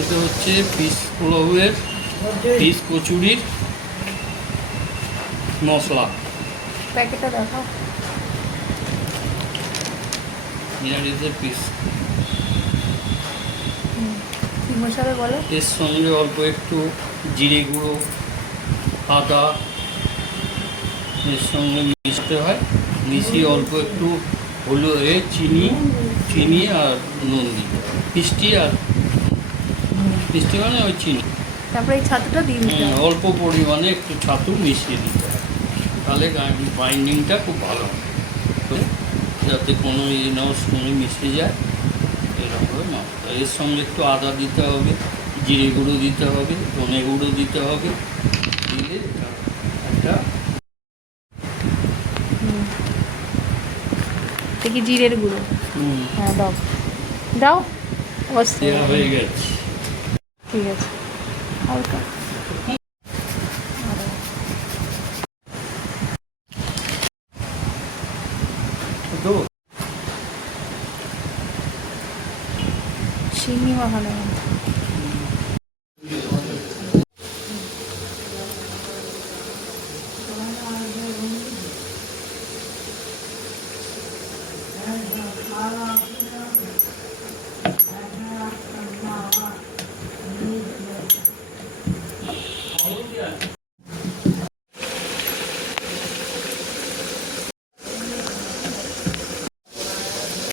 এটা হচ্ছে ফিশ পোলাওয়ের ফিশ কচুরির মশলা। প্যাকেটটা দেখাও। নিরামিষের পিস। কি মশলা বলো? এর সঙ্গে অল্প একটু জিরে গুঁড়ো, আদা এর সঙ্গে মিশতে হয়। মিশিয়ে অল্প একটু হলুদ, চিনি আর নুন দিতে হয়। মিষ্টি মানে ওই চিনি। তারপরে এই ছাতুটা দিয়ে দিতে হবে। অল্প পরিমাণে একটু ছাতু মিশিয়ে দিতে হয়, তাহলে বাইন্ডিংটা খুব ভালো হয়, যাতে কোনো সঙ্গে মিশে যায়। এরকমভাবে মশলা, এর সঙ্গে একটু আদা দিতে হবে, জিরে গুঁড়ো দিতে হবে, ধনে গুঁড়ো দিতে হবে, দিলে একটা দেখি জিরের গুঁড়ো। হ্যাঁ দাও দাও, দেওয়া হয়ে গেছে। ঠিক আছে, হালকা তো চিনি মাখানো।